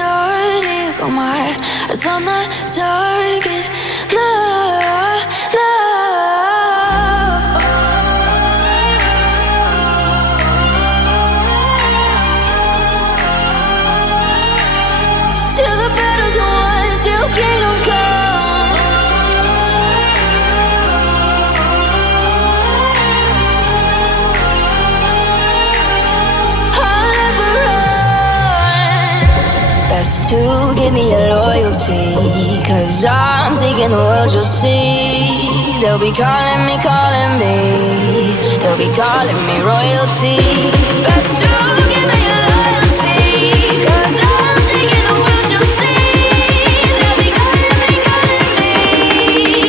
started. Got my eyes on the target. No, no. Till the battle's won, till kingdom come. I'll never run. Best to give me your loyalty, 'cause I'm taking the world, you'll see. They'll be calling me, they'll be calling me royalty. Best to give me your loyalty, 'cause I'm taking the world, you'll see. They'll be calling me,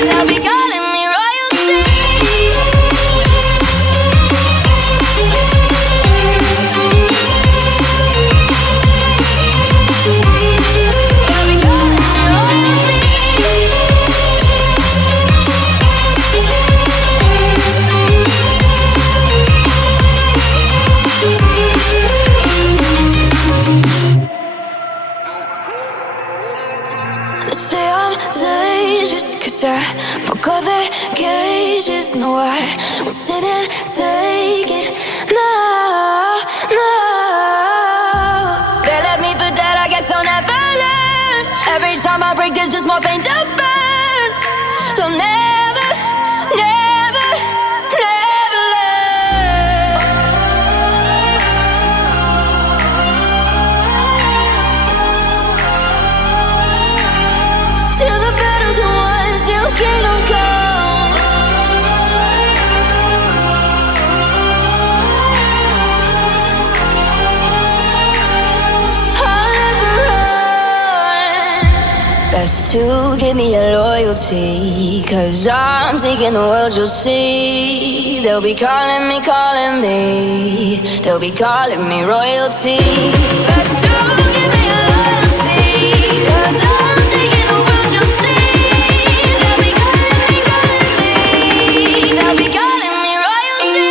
they'll be calling me royalty. They say I'm dangerous 'cause I broke all their cages. No, I won't sit and take it. No, no. They left me for dead, I guess I'll never learn. Every time I break, there's just more pain to burn. They'll never, never, never learn. Till the battle's won, till kingdom come. I'll never run. Best to give me your loyalty, 'cause I'm taking the world, you'll see. They'll be calling me, they'll be calling me royalty. Best to give me your loyalty, 'cause I'm taking the world, you'll see. They'll be calling me, they'll be calling me royalty.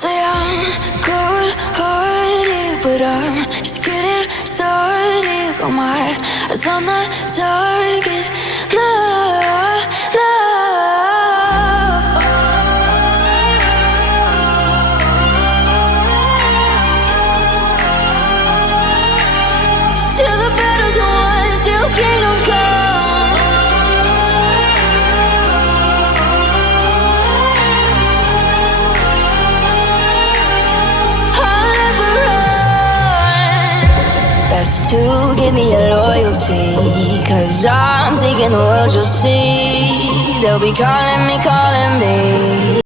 Say I'm good-hearted, but I'm just getting started. Got my eyes on the target. No, no. Till the battle's won, till kingdom come. I'll never run. Best to give me your loyalty, 'cause I'm taking the world, you'll see. They'll be calling me,